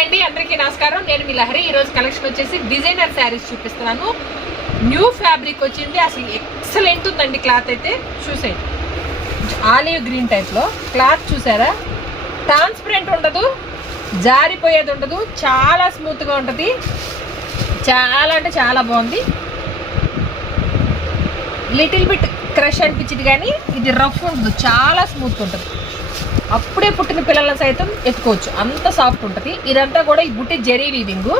అండి అందరికీ నమస్కారం. నేను మీ లహరి. ఈరోజు కలెక్షన్ వచ్చేసి డిజైనర్ శారీస్ చూపిస్తున్నాను. న్యూ ఫ్యాబ్రిక్ వచ్చింది. అసలు ఎక్సలెంట్ ఉందండి. క్లాత్ అయితే చూసేయండి. ఆలివ్ గ్రీన్ టైప్లో క్లాత్ చూసారా? ట్రాన్స్పరెంట్ ఉండదు, జారిపోయేది ఉండదు, చాలా స్మూత్గా ఉంటుంది. చాలా అంటే చాలా బాగుంది. లిటిల్ బిట్ క్రష్ అనిపించింది కానీ ఇది రఫ్ ఉండదు, చాలా స్మూత్ ఉంటుంది. అప్పుడే పుట్టిన పిల్లలను సైతం ఎత్తుకోవచ్చు, అంత సాఫ్ట్ ఉంటుంది. ఇదంతా కూడా ఈ బుట్టి జెరీ వీవింగ్,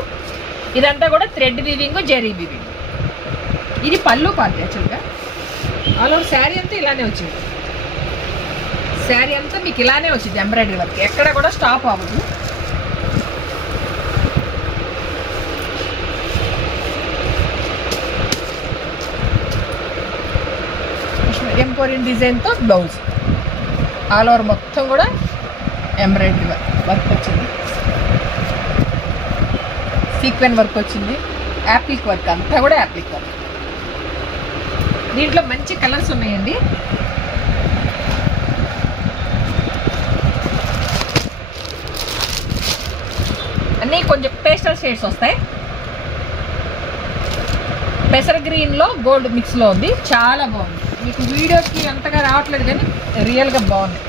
ఇదంతా కూడా థ్రెడ్ వీవింగ్, జెరీ వీవింగ్. ఇది పళ్ళు పార్టీ. యాక్చువల్గా ఆల్ ఓవర్ శారీ అంతా ఇలానే వచ్చింది. శారీ అంతా మీకు ఇలానే వచ్చింది. ఎంబ్రాయిడరీ వర్క్ ఎక్కడ కూడా స్టాప్ అవ్వదు. ఎంపోరియన్ డిజైన్తో బ్లౌజ్ ఆల్ ఓవర్ మొత్తం కూడా ఎంబ్రాయిడరీ వర్క్ వచ్చింది. సీక్వెన్ వర్క్ వచ్చింది. యాప్లిక్ వర్క్ అంతా కూడా యాప్లిక్ వర్క్. దీంట్లో మంచి కలర్స్ ఉన్నాయండి. అన్నీ కొంచెం పేస్టల్ షేడ్స్ వస్తాయి. పెసర గ్రీన్లో గోల్డ్ మిక్స్లో ఉంది. చాలా బాగుంది. మీకు వీడియోకి అంతగా రావట్లేదు కానీ రియల్గా బాగుంది.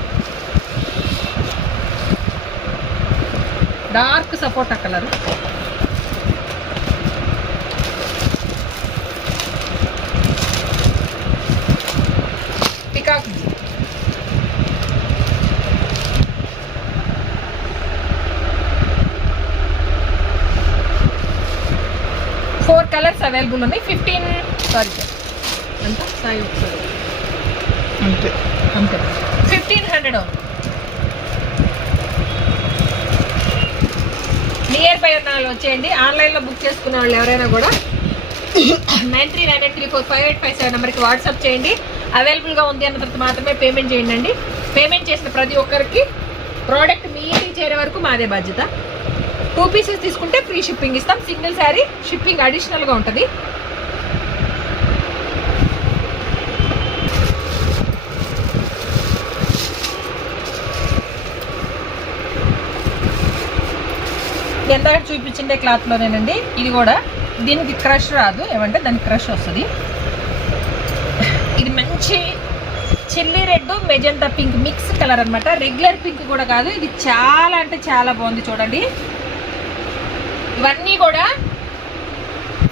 డార్క్ సపోటా కలర్, పికాక్, 4 కలర్స్ అవైలబుల్ ఉన్నాయి. 1500 నియర్ బై ఉన్న వాళ్ళు వచ్చేయండి. ఆన్లైన్లో బుక్ చేసుకునే వాళ్ళు ఎవరైనా కూడా 9398345857 నెంబర్కి వాట్సాప్ చేయండి. అవైలబుల్గా ఉంది అన్న తర్వాత మాత్రమే పేమెంట్ చేయండి అండి. పేమెంట్ చేసిన ప్రతి ఒక్కరికి ప్రోడక్ట్ మీ ఇంటికి చేరే వరకు మాదే బాధ్యత. 2 పీసెస్ తీసుకుంటే ఫ్రీ షిప్పింగ్ ఇస్తాం. సింగిల్ శారీ షిప్పింగ్ అడిషనల్గా ఉంటుంది. ఎంత చూపించిండే క్లాత్లోనేనండి. ఇది కూడా దీనికి క్రష్ రాదు, ఏమంటే దానికి క్రష్ వస్తుంది. ఇది మంచి chilli red, magenta pink mix colour అనమాట. రెగ్యులర్ పింక్ కూడా కాదు. ఇది చాలా అంటే చాలా బాగుంది. చూడండి, ఇవన్నీ కూడా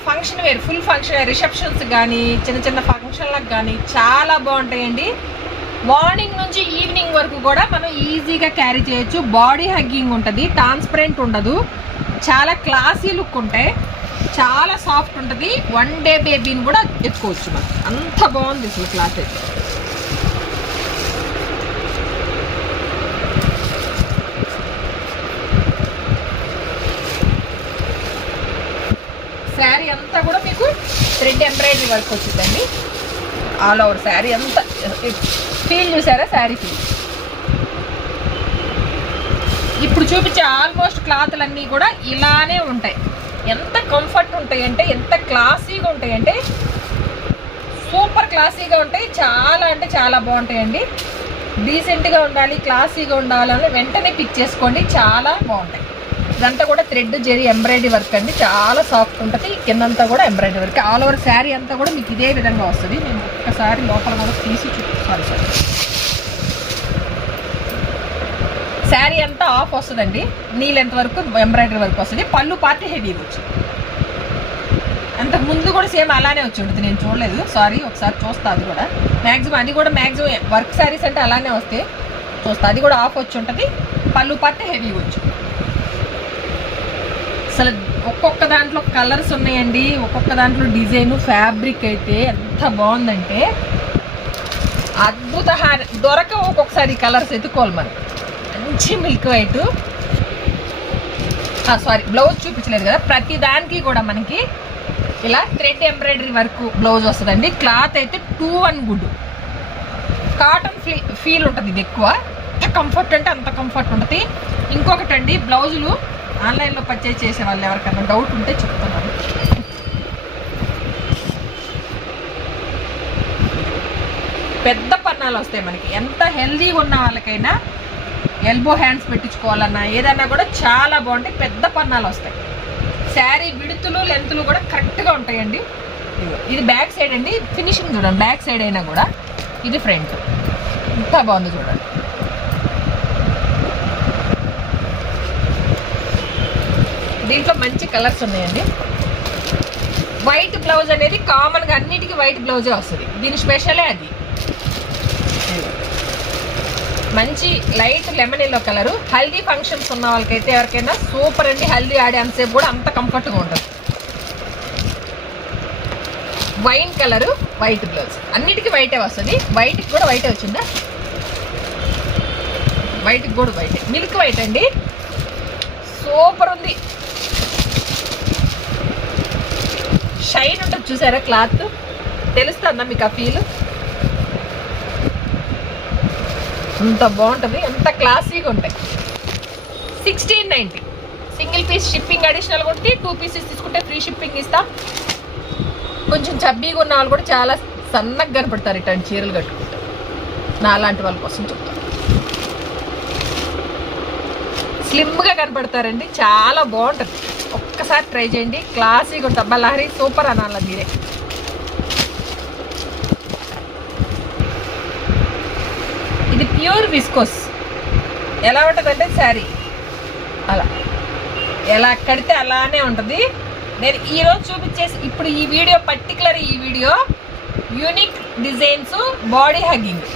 function wear, full function receptions కానీ చిన్న చిన్న ఫంక్షన్లకు కానీ చాలా బాగుంటాయండి. మార్నింగ్ నుంచి ఈవినింగ్ వరకు కూడా మనం ఈజీగా క్యారీ చేయొచ్చు. బాడీ హగ్గింగ్ ఉంటుంది, ట్రాన్స్పరెంట్ ఉండదు, చాలా క్లాసీ లుక్ ఉంటాయి, చాలా సాఫ్ట్ ఉంటుంది. 1 డే బేబీని కూడా ఎత్తుకోవచ్చు మనం. అంత బాగుంది అసలు క్లాత్ అయితే. శారీ అంతా కూడా మీకు థ్రెడ్ ఎంబ్రాయిడరీ వర్క్ వచ్చిందండి. ఆల్ ఓవర్ శారీ అంతా ఫీల్ చూసారా? శారీ ఫీల్. ఇప్పుడు చూపించే ఆల్మోస్ట్ క్లాత్లన్నీ కూడా ఇలానే ఉంటాయి. ఎంత కంఫర్ట్ ఉంటాయంటే, ఎంత క్లాసీగా ఉంటాయంటే, సూపర్ క్లాసీగా ఉంటాయి. చాలా అంటే చాలా బాగుంటాయండి. డీసెంట్గా ఉండాలి, క్లాసీగా ఉండాలని వెంటనే పిక్ చేసుకోండి. చాలా బాగుంటాయి. ఇదంతా కూడా థ్రెడ్ జెరీ ఎంబ్రాయిడరీ వర్క్ అండి. చాలా సాఫ్ట్ ఉంటుంది. కిందంతా కూడా embroidery work. All over sari అంతా కూడా మీకు ఇదే విధంగా వస్తుంది. నేను ఒక్కసారి లోపల కూడా తీసి చూపిస్తాను. శారీ అంతా ఆఫ్ వస్తుందండి. నీ లెంత్ వరకు ఎంబ్రాయిడరీ వర్క్ వస్తుంది. పళ్ళు పార్టీ హెవీ వచ్చింది. అంతకు ముందు కూడా సేమ్ అలానే వచ్చి ఉంటుంది. నేను చూడలేదు, సారీ. ఒకసారి చూస్తా. అది కూడా మ్యాక్సిమం వర్క్ శారీస్ అంటే అలానే వస్తాయి. చూస్తా. అది కూడా ఆఫ్ వచ్చి ఉంటుంది. పళ్ళు పార్టీ హెవీ వచ్చి. అసలు ఒక్కొక్క దాంట్లో కలర్స్ ఉన్నాయండి. ఒక్కొక్క దాంట్లో డిజైన్, ఫ్యాబ్రిక్ అయితే ఎంత బాగుందంటే అద్భుత. దొరకవు ఒక్కొక్కసారి కలర్స్ ఎత్తుకోవాలి మనం. మంచి మిల్క్ వైట్. సారీ, బ్లౌజ్ చూపించలేదు కదా. ప్రతి దానికి కూడా మనకి ఇలా థ్రెడ్ ఎంబ్రాయిడరీ వర్క్ బ్లౌజ్ వస్తుందండి. క్లాత్ అయితే 2-1 గుడ్. కాటన్ ఫీల్ ఉంటుంది. ఇది ఎక్కువ. ఎంత కంఫర్ట్ అంటే అంత కంఫర్ట్ ఉంటుంది. ఇంకొకటి అండి, బ్లౌజులు ఆన్లైన్లో పర్చేజ్ చేసే వాళ్ళు ఎవరికైనా డౌట్ ఉంటే చెప్తున్నాను. పెద్ద పన్నాలు వస్తాయి మనకి. ఎంత హెల్దీగా ఉన్న వాళ్ళకైనా ఎల్బో హ్యాండ్స్ పెట్టించుకోవాలన్నా ఏదన్నా కూడా చాలా బాగుంటాయి. పెద్ద పన్నాలు వస్తాయి. శారీ విడుతులు లెంతులు కూడా కరెక్ట్గా ఉంటాయండి. ఇది బ్యాక్ సైడ్ అండి. ఫినిషింగ్ చూడండి, బ్యాక్ సైడ్ అయినా కూడా. ఇది ఫ్రంట్, ఇంత బాగుంది చూడండి. దీంట్లో మంచి కలర్స్ ఉన్నాయండి. వైట్ బ్లౌజ్ అనేది కామన్గా అన్నిటికీ వైట్ బ్లౌజే వస్తుంది. దీని స్పెషలే అది. మంచి light lemon yellow colour. Haldi functions ఉన్న వాళ్ళకైతే ఎవరికైనా సూపర్ అండి. హల్దీ ఆడే అంతసేపు కూడా అంత కంఫర్ట్గా ఉంటుంది. Wine colour, white blouse. అన్నిటికీ వైటే వస్తుంది. వైట్కి కూడా వైటే వచ్చిందా? వైట్కి కూడా వైటే, మిల్క్ వైట్ అండి. సూపర్ ఉంది. షైన్ ఉంటుంది చూసారా, క్లాత్ తెలుస్తుందా మీకు ఆ ఫీల్? అంత బాగుంటుంది, ఎంత క్లాసీగా ఉంటాయి. 1690 సింగిల్ పీస్ షిప్పింగ్ అడిషనల్గా ఉంటే 2 పీసెస్ తీసుకుంటే ఫ్రీ షిప్పింగ్ ఇస్తాం. కొంచెం చబ్బీగా ఉన్న వాళ్ళు కూడా చాలా సన్నగా కనపడతారు ఇట్లాంటి చీరలు కట్టుకుంటే. నా లాంటి వాళ్ళ కోసం చెప్తాను. స్లిమ్గా కనపడతారండి, చాలా బాగుంటుంది. ఒక్కసారి ట్రై చేయండి, క్లాసీగా ఉంటుంది. అబ్బా లహరి సూపర్ అనాల మీరే. ఇది ప్యూర్ విస్కోస్. ఎలా ఉంటుందంటే శారీ అలా ఎలా కడితే అలానే ఉంటుంది. నేను ఈరోజు చూపించేసి ఇప్పుడు ఈ వీడియో పర్టికులర్ ఈ video unique designs, body hugging.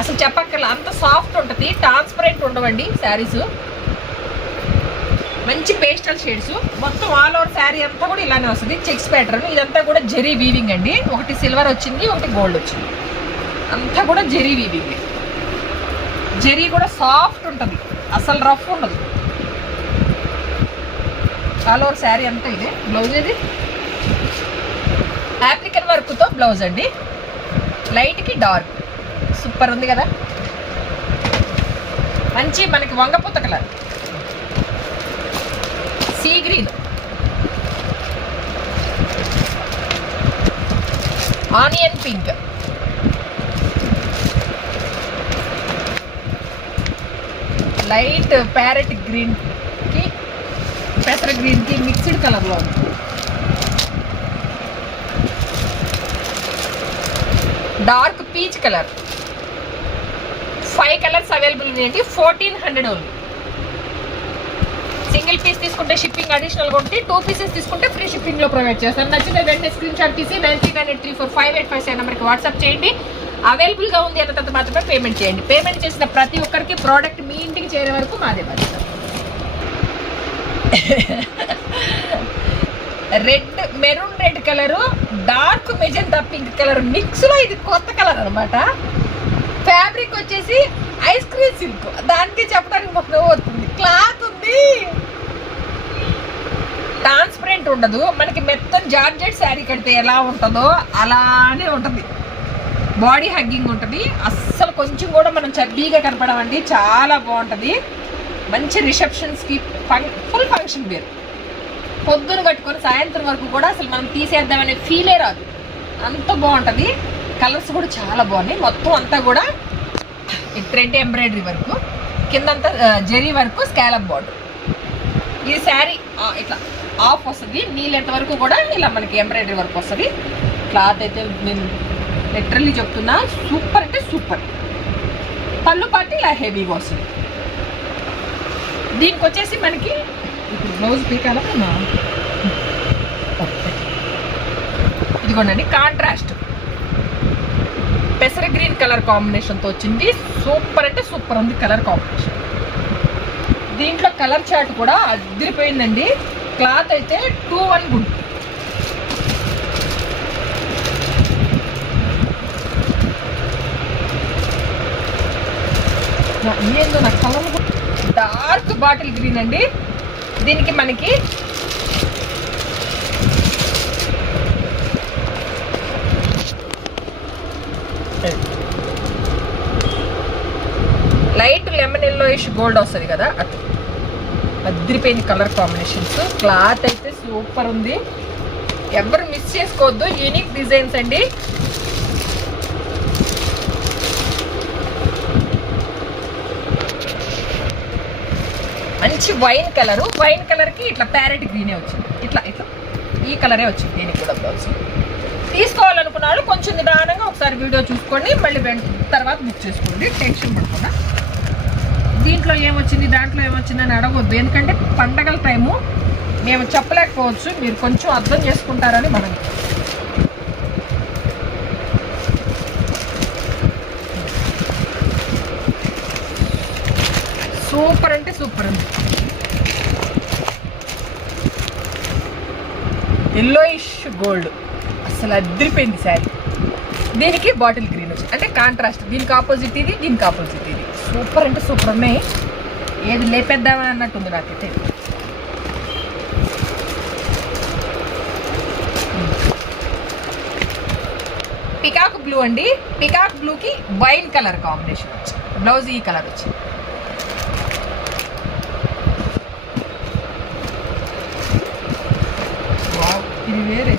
అసలు చెప్పక్కర్లా, అంత సాఫ్ట్ ఉంటుంది. ట్రాన్స్పరెంట్ ఉండవండి శారీస్. మంచి పేస్టల్ షేడ్స్. మొత్తం ఆల్ ఓవర్ శారీ అంతా కూడా ఇలానే వస్తుంది. Checks pattern. ఇదంతా కూడా జెరీ వీవింగ్ అండి. ఒకటి సిల్వర్ వచ్చింది, ఒకటి గోల్డ్ వచ్చింది. అంతా కూడా జెరీ వీవింగ్. జెరీ కూడా సాఫ్ట్ ఉంటుంది, అసలు రఫ్ ఉండదు. ఆల్ ఓవర్ శారీ అంతా ఇదే. బ్లౌజ్ ఇది ఆప్రికన్ వర్క్తో బ్లౌజ్ అండి. లైట్కి డార్క్. సూపర్ ఉంది కదా. మంచి మనకి వంగపూత colour, sea green, onion pink, light parrot గ్రీన్కి పెసర గ్రీన్కి మిక్స్డ్ కలర్లో ఉంది. Dark peach colour. 5 colours available ఉన్నాయండి. 1400 ఓన్లీ. సింగిల్ పీస్ తీసుకుంటే షిప్పింగ్ అడిషనల్గా ఉంటే 2 పీసెస్ తీసుకుంటే ఫ్రీ షిప్పింగ్లో ప్రొవైడ్ చేస్తాను. నచ్చితే వెంటనే స్క్రీన్ షాట్ తీసి 9398345857 నెంబర్కి వాట్సాప్ చేయండి. అవైలబుల్గా ఉంది అన్న తర్వాత మాత్రమే పేమెంట్ చేయండి. పేమెంట్ చేసిన ప్రతి ఒక్కరికి ప్రోడక్ట్ మీ ఇంటికి చేరే వరకు మాదే బాధ్యత. Red, maroon red colour, dark magenta pink colour మిక్స్లో ఇది కొత్త కలర్ అనమాట. ఫ్యాబ్రిక్ వచ్చేసి ఐస్ క్రీమ్ సిల్క్. దానికి చెప్పడానికి మాకు అవుతుంది. క్లాత్ ఉంది, ట్రాన్స్పరెంట్ ఉండదు. మనకి మెత్తని జార్జెట్ శారీ కడితే ఎలా ఉంటుందో అలానే ఉంటుంది. బాడీ హగ్గింగ్ ఉంటుంది. అస్సలు కొంచెం కూడా మనం చబ్బీగా కనపడమండి. చాలా బాగుంటుంది. మంచి రిసెప్షన్స్కి ఫుల్ ఫంక్షన్ వేరు. పొద్దున కట్టుకొని సాయంత్రం వరకు కూడా అసలు మనం తీసేద్దామనే ఫీలే రాదు, అంత బాగుంటుంది. కలర్స్ కూడా చాలా బాగున్నాయి. మొత్తం అంతా కూడా థ్రెడ్ ఎంబ్రాయిడరీ వర్క్, కిందంతా జెరీ వర్క్, స్కాలప్ బార్డర్. ఈ శారీ ఇట్లా ఆఫ్ వస్తుంది. నీళ్ళెంత వరకు కూడా ఇలా మనకి ఎంబ్రాయిడరీ వర్క్ వస్తుంది. క్లాత్ అయితే నేను లిటరల్లీ చెప్తున్నా, సూపర్ అంటే సూపర్. పళ్ళు పాటు ఇలా హెవీగా వస్తుంది. దీనికి వచ్చేసి మనకి ఇప్పుడు బ్లౌజ్ పీకాల ఇదిగోండి కాంట్రాస్ట్ పెసర గ్రీన్ కలర్ కాంబినేషన్తో వచ్చింది. సూపర్ అంటే సూపర్ ఉంది కలర్ కాంబినేషన్. దీంట్లో కలర్ చార్ట్ కూడా అదిరిపోయిందండి. క్లాత్ అయితే 2-1 గుడ్. ఏందో నా కలర్ డార్క్ బాటిల్ గ్రీన్ అండి. దీనికి మనకి లైట్ లెమన్ ఎల్లోయిష్ గోల్డ్ వస్తుంది కదా, అట్లా అదిరిపోయింది కలర్ కాంబినేషన్స్. క్లాత్ అయితే సూపర్ ఉంది. ఎవరు మిస్ చేసుకోవద్దు. యూనిక్ డిజైన్స్ అండి. మంచి వైన్ కలర్కి ఇట్లా ప్యారెట్ గ్రీనే వచ్చింది. ఇట్లా ఈ కలరే వచ్చింది. దీనికి కూడా బ్లౌజ్ తీసుకోవాలనుకున్న వాళ్ళు కొంచెం నిదానంగా ఒకసారి వీడియో చూసుకోండి, మళ్ళీ తర్వాత బుక్ చేసుకోండి, టెన్షన్ పడకుండా. దీంట్లో ఏమొచ్చింది దాంట్లో ఏమొచ్చింది అని అడగొద్దు, ఎందుకంటే పండగల టైము మేము చెప్పలేకపోవచ్చు, మీరు కొంచెం అర్థం చేసుకుంటారని మనం. సూపర్ అంటే సూపర్ అండి. ఎల్లోయిష్ గోల్డ్ అసలు అదిరిపోయింది శారీ. దీనికి బాటిల్ గ్రీన్ వచ్చి అంటే కాంట్రాస్ట్, దీనికి ఆపోజిట్ ఇది, దీనికి ఆపోజిట్ ఇది. సూపర్ అంటే సూపర్ ఉన్నాయి. ఏది లేపేద్దామని అన్నట్టుంది నాకైతే. పికాక్ బ్లూ అండి. పికాక్ బ్లూకి వైన్ కలర్ కాంబినేషన్ వచ్చి బ్లౌజ్ ఈ కలర్ వచ్చి. ఇది వేరే,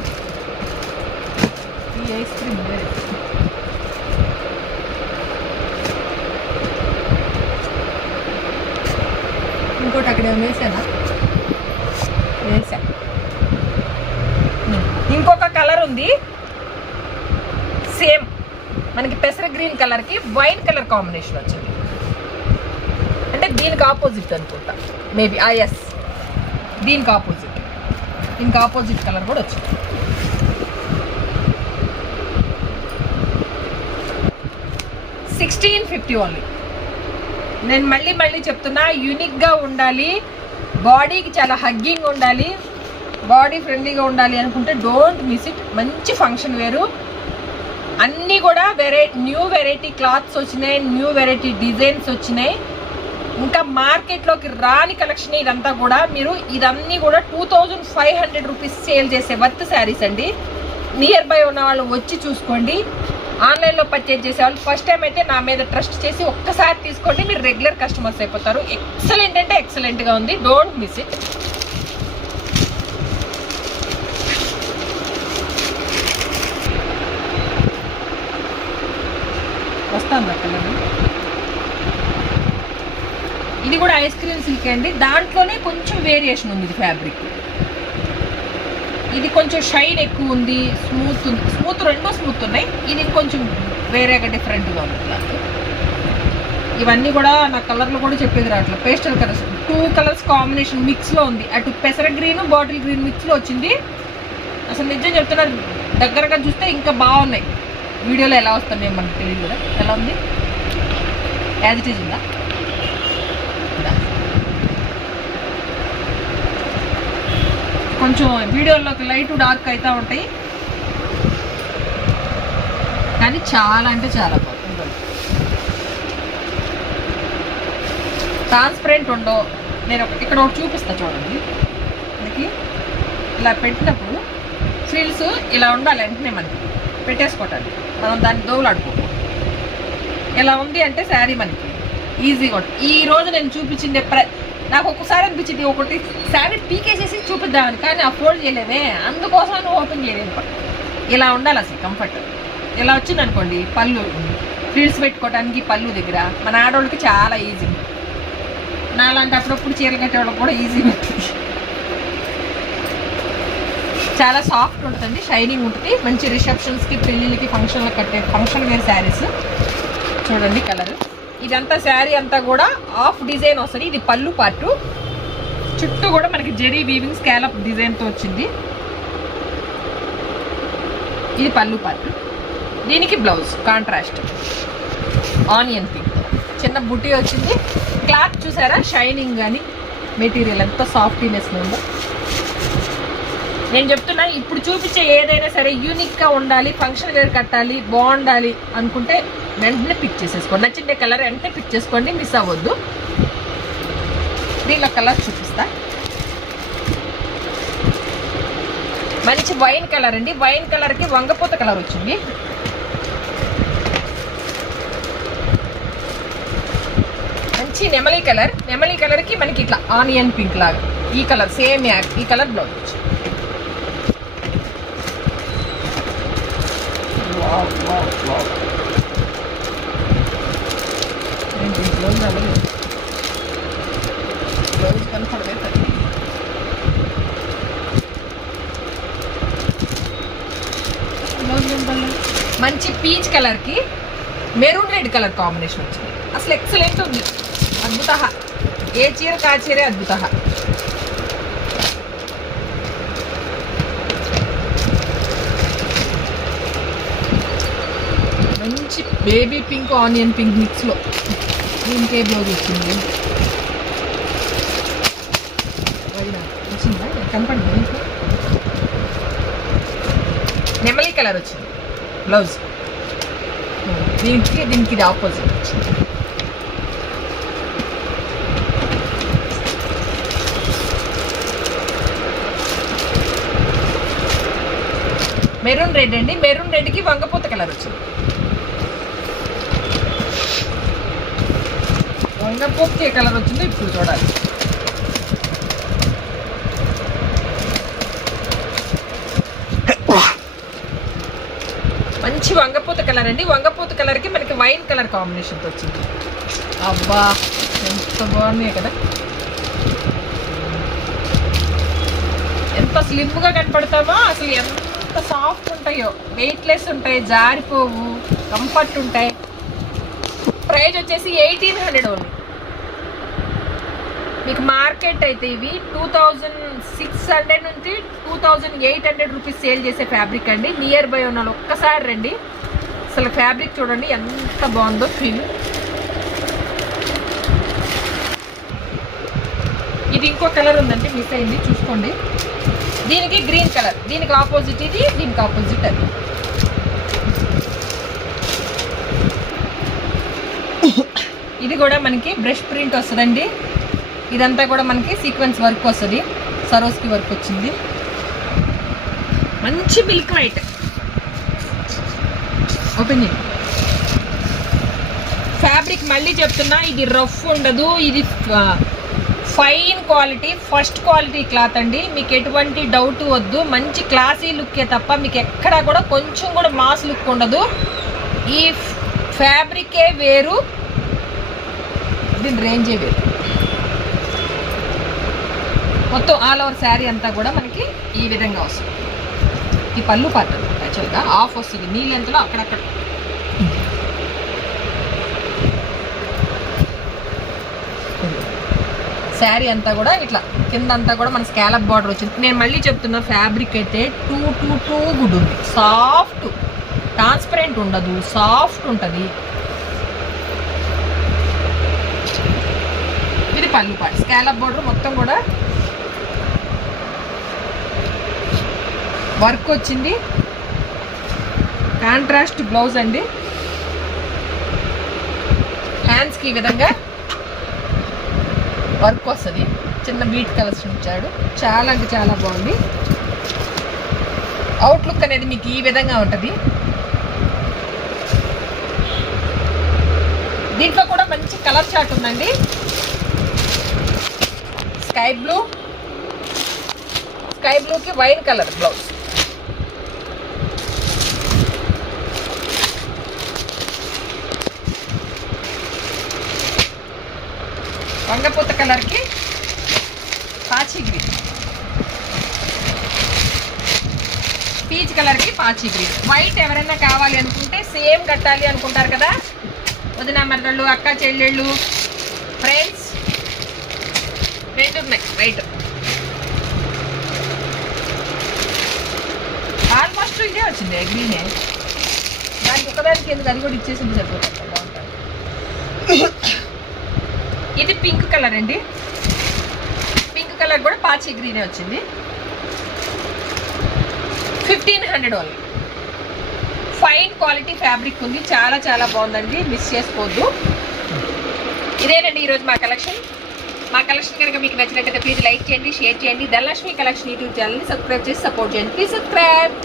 ఈ ఐస్ క్రీమ్ వేరే. ఇంకోటి అక్కడ వేసానా? వేసా. ఇంకొక కలర్ ఉంది సేమ్ మనకి పెసర గ్రీన్ కలర్కి వైన్ కలర్ కాంబినేషన్ వచ్చింది. అంటే దీనికి ఆపోజిట్ అనుకుంటా మేబీ. ఎస్, దీనికి ఆపోజిట్. దీనికి ఆపోజిట్ కలర్ కూడా వచ్చింది. $1650 ఓన్లీ. నేను మళ్ళీ చెప్తున్నా, యూనిక్గా ఉండాలి, బాడీకి చాలా హగ్గింగ్ ఉండాలి, బాడీ ఫ్రెండ్లీగా ఉండాలి అనుకుంటే డోంట్ మిస్ ఇట్. మంచి ఫంక్షన్ వేరు, అన్నీ కూడా న్యూ వెరైటీ క్లాత్స్ వచ్చినాయి, న్యూ వెరైటీ డిజైన్స్ వచ్చినాయి. ఇంకా మార్కెట్లోకి రాని కలెక్షన్ ఇదంతా కూడా. మీరు ఇదన్నీ కూడా 2500 రూపీస్ సేల్ చేసే వర్త్ శారీస్ అండి. నియర్ బై ఉన్న వాళ్ళు వచ్చి చూసుకోండి. ఆన్లైన్లో పర్చేజ్ చేసేవాళ్ళు ఫస్ట్ టైం అయితే నా మీద ట్రస్ట్ చేసి ఒక్కసారి తీసుకోండి, మీరు రెగ్యులర్ కస్టమర్స్ అయిపోతారు. ఎక్సలెంట్ అంటే ఎక్సలెంట్గా ఉంది, డోంట్ మిస్ ఇట్. వస్తాను అక్కడ. ఇది కూడా ఐస్ క్రీమ్ సిల్క్ అండి. దాంట్లోనే కొంచెం వేరియేషన్ ఉంది. ఇది ఫ్యాబ్రిక్, ఇది కొంచెం షైన్ ఎక్కువ ఉంది, స్మూత్ ఉంది. రెండో స్మూత్ ఉన్నాయి, ఇది కొంచెం వేరేగా డిఫరెంట్గా ఉంది క్లాత్. ఇవన్నీ కూడా నా కలర్లు కూడా చెప్పేది రావట్లేదు. పేస్టల్ కలర్స్, 2 కలర్స్ కాంబినేషన్ మిక్స్లో ఉంది. అటు పెసర గ్రీన్, బాటిల్ గ్రీన్ మిక్స్లో వచ్చింది. అసలు నిజం చెప్తున్నారు, దగ్గరగా చూస్తే ఇంకా బాగున్నాయి. వీడియోలో ఎలా వస్తున్నాయి మనకు తెలియదు కదా. ఎలా ఉంది? యాజ్ ఇట్ ఈజ్ ఉందా? కొంచెం వీడియోలోకి లైట్ డార్క్ అవుతూ ఉంటాయి, కానీ చాలా అంటే చాలా బాగుంది. ట్రాన్స్పరెంట్ ఉండవు. నేను ఇక్కడ ఒకటి చూపిస్తాను చూడండి. మనకి ఇలా పెట్టినప్పుడు ఫ్రిల్స్ ఇలా ఉండాలి, వెంటనే మనకి పెట్టేసుకోవటానికి, మనం దాన్ని దోవలాడుకోకూడదు. ఎలా ఉంది అంటే శారీ మనకి ఈజీగా ఉంటుంది. ఈరోజు నేను చూపించింది నాకు ఒక్కసారి అనిపించింది, ఒకటి శారీ పీకేసేసి చూపిద్దామని, కానీ ఆ ఫోల్డ్ చేయలేదే, అందుకోసం ఓపెన్ చేయలేదు. ఇలా ఉండాలి అసలు కంఫర్ట్. ఇలా వచ్చింది అనుకోండి, పళ్ళు ఫ్రిల్స్ పెట్టుకోవడానికి పళ్ళు దగ్గర మన ఆడవాళ్ళకి చాలా ఈజీ. నాలాంటి అప్పుడప్పుడు చీరలు కట్టేవాళ్ళకి కూడా ఈజీ ఉంటుంది. చాలా సాఫ్ట్ ఉంటుందండి, షైనింగ్ ఉంటుంది. మంచి రిసెప్షన్స్కి, పెళ్ళిళ్ళకి, ఫంక్షన్లకు కట్టే ఫంక్షన్ వేర్ శారీస్. చూడండి కలర్. ఇదంతా శారీ అంతా కూడా హాఫ్ డిజైన్ వస్తుంది. ఇది పళ్ళు పార్టు, చుట్టూ కూడా మనకి జెరీ వీవింగ్ స్కాలప్ డిజైన్తో వచ్చింది. ఇది పళ్ళు పార్టు. దీనికి బ్లౌజ్ కాంట్రాస్ట్ ఆనియన్ పింక్, చిన్న బుట్టి వచ్చింది. క్లాత్ చూసారా, షైనింగ్ కానీ మెటీరియల్ ఎంత సాఫ్టీనెస్ ఉందో. నేను చెప్తున్నా, ఇప్పుడు చూపించే ఏదైనా సరే యూనిక్గా ఉండాలి, ఫంక్షన్ వేర్ కట్టాలి, బాగుండాలి అనుకుంటే వెంటనే పిక్ చేసేసుకోండి. నచ్చిందే కలర్ వెంటనే పిక్ చేసుకోండి, మిస్ అవ్వద్దు. దీనిలో కలర్ చూపిస్తా. మంచి వైన్ కలర్ అండి. వైన్ కలర్కి వంగపూత కలర్ వచ్చింది. మంచి నెమలి కలర్. నెమలి కలర్కి మనకి ఇట్లా ఆనియన్ పింక్ లాగా ఈ కలర్ సేమ్ యాక్, ఈ కలర్ బ్లౌజ్ వచ్చింది. బ్లౌజ్ కనపడలేదు అది. మంచి పీచ్ కలర్కి మెరూన్ రెడ్ కలర్ కాంబినేషన్ వచ్చింది. అసలు ఎక్సలెంట్ ఉంది, అద్భుత. ఏ చీర కా చీరే అద్భుత. మంచి బేబీ పింక్ ఆనియన్ పింక్ మిక్స్లో దీనికే బ్లౌజ్ వచ్చింది. వచ్చిందా కనపడింది. నెమలి కలర్ వచ్చింది బ్లౌజ్. దీనికి ఇది ఆపోజిట్ వచ్చింది. మెరూన్ రెడ్ అండి. మెరూన్ రెడ్కి వంగపూత కలర్ వచ్చింది. వంగపూతకి ఏ కలర్ వచ్చిందో ఇప్పుడు చూడాలి. మంచి వంగపూత కలర్ అండి. వంగపూత కలర్కి మనకి వైన్ కలర్ కాంబినేషన్తో వచ్చింది. అబ్బా ఎంత బాగున్నాయి కదా, ఎంత స్లిమ్గా కనపడతామో. అసలు ఎంత సాఫ్ట్ ఉంటాయో, వెయిట్లెస్ ఉంటాయి, జారిపోవు, కంఫర్ట్ ఉంటాయి. ప్రైస్ వచ్చేసి 1800 ఓన్లీ. మీకు మార్కెట్ అయితే ఇవి 2600 నుంచి 2800 రూపీస్ సేల్ చేసే ఫ్యాబ్రిక్ అండి. నియర్ బై ఉన్న ఒక్కసారి రండి. అసలు ఫ్యాబ్రిక్ చూడండి ఎంత బాగుందో ఫీల్. ఇది ఇంకో కలర్ ఉందండి, మిస్ అయింది, చూసుకోండి. దీనికి గ్రీన్ కలర్, దీనికి ఆపోజిట్ ఇది, దీనికి ఆపోజిట్ అది. ఇది కూడా మనకి బ్రష్ ప్రింట్ వస్తుందండి. ఇదంతా కూడా మనకి సీక్వెన్స్ వర్క్ వస్తుంది, సరోస్కి వర్క్ వచ్చింది. మంచి మిల్క్ వైట్. ఓపెన్ చేయండి. ఫ్యాబ్రిక్ మళ్ళీ చెప్తున్నా, ఇది రఫ్ ఉండదు, ఇది fine quality, first quality cloth అండి. మీకు ఎటువంటి డౌట్ వద్దు. మంచి క్లాసీ లుక్కే తప్ప మీకు ఎక్కడా కూడా కొంచెం కూడా మాస్ లుక్ ఉండదు. ఈ ఫ్యాబ్రికే వేరు, దీని రేంజే వేరు. మొత్తం ఆల్ ఓవర్ శారీ అంతా కూడా మనకి ఈ విధంగా వస్తుంది. ఈ పళ్ళు పార్ట్ యాక్చువల్గా ఆఫ్ వస్తుంది, నీ లెంత్లో అక్కడక్కడ. శారీ అంతా కూడా ఇట్లా కిందంతా కూడా మన స్కాలప్ బార్డర్ వచ్చింది. నేను మళ్ళీ చెప్తున్నా, ఫ్యాబ్రిక్ అయితే టూ గుడ్ ఉంది. సాఫ్ట్, ట్రాన్స్పరెంట్ ఉండదు, సాఫ్ట్ ఉంటుంది. ఇది పళ్ళు పార్ట్, స్కాలప్ బార్డర్ మొత్తం కూడా వర్క్ వచ్చింది. కాంట్రాస్ట్ బ్లౌజ్ అండి. హ్యాండ్స్కి ఈ విధంగా వర్క్ వస్తుంది, చిన్న బీట్ కలర్స్ ఉంచాడు. చాలా అంటే చాలా బాగుంది. అవుట్లుక్ అనేది మీకు ఈ విధంగా ఉంటుంది. దీంట్లో కూడా మంచి కలర్ చార్ట్ ఉందండి. స్కై బ్లూకి వైన్ కలర్ బ్లౌజ్. వంగపూత కలర్కి పాచి గ్రీన్, పీచ్ కలర్కి పాచి గ్రీన్. వైట్ ఎవరైనా కావాలి అనుకుంటే సేమ్ కట్టాలి అనుకుంటారు కదా వదిన మరదళ్ళు, అక్క చెల్లెళ్ళు, ఫ్రెండ్స్, రెండు ఉన్నాయి వైట్. ఆల్మోస్ట్ ఇదే వచ్చింది గ్రీనే. దానికి ఒకదానికి ఎందుకు, అది కూడా ఇచ్చేసింది సరిపోతుంది, బాగుంటుంది. ఇది పింక్ కలర్ అండి. పింక్ కలర్ కూడా పాచి గ్రీనే వచ్చింది. 1500 ఓన్లీ. ఫైన్ క్వాలిటీ ఫ్యాబ్రిక్ ఉంది, చాలా చాలా బాగుందండి, మిస్ చేసుకోవద్దు. ఇదేనండి ఈరోజు మా కలెక్షన్. మా కలెక్షన్ కనుక మీకు నచ్చినట్టయితే ప్లీజ్ లైక్ చేయండి, షేర్ చేయండి. ధనలక్ష్మి కలెక్షన్ యూట్యూబ్ ఛానల్ని సబ్స్క్రైబ్ చేసి సపోర్ట్ చేయండి. Please subscribe.